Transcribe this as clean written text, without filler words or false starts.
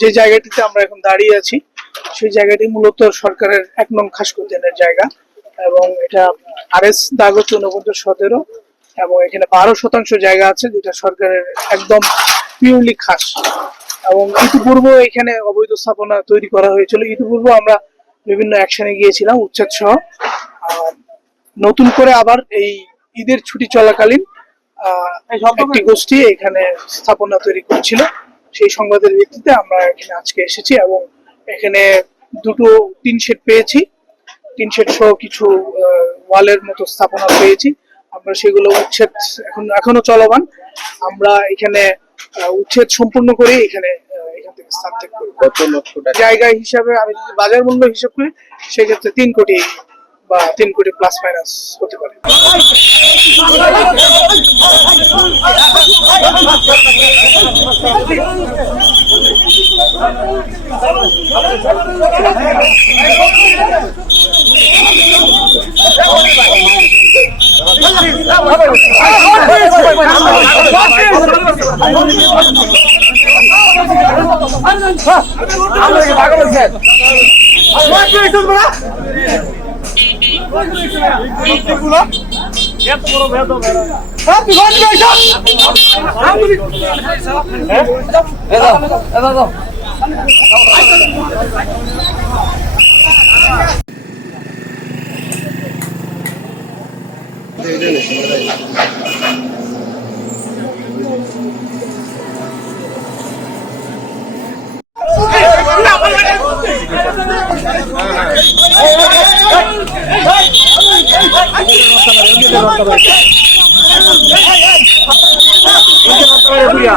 যে জায়গাটিতে আমরা এখন দাঁড়িয়ে আছি সেই জায়গাটি মূলত সরকারের ১ নং খাসখতিয়ানের জায়গা এবং এটা RS দাগো ৪৯-১৭ এবং এখানে ১২% জায়গা আছে যেটা সরকারের একদম পিওরলি খাস। এবং ইতিপূর্বে এখানে অবৈধ স্থাপনা তৈরি করা হয়েছিল। ইতিপূর্বে আমরা বিভিন্ন অ্যাকশনে গিয়েছিলাম উচ্ছেদ সহ। নতুন করে আবার এই ঈদের ছুটি চলাকালীন একটি গোষ্ঠী এখানে স্থাপনা তৈরি করছিল। সেই সংবাদের ভিত্তিতে আমরা এখানে আজকে এসেছি এবং এখানে দুটো টিন শেড পেয়েছি, টিন শেড সহ কিছু ওয়ালের মতো স্থাপনা পেয়েছি। আমরা সেগুলো উচ্ছেদ এখনো চলমান। আমরা এখানে উচ্ছেদ সম্পূর্ণ করে এখান থেকে স্থান ত্যাগ করব। কত লক্ষ টাকা জায়গা হিসাবে আমি যদি বাজার মূল্য হিসাব করি সেক্ষেত্রে 3 কোটি বা 3 কোটি প্লাস মাইনাস হতে পারে।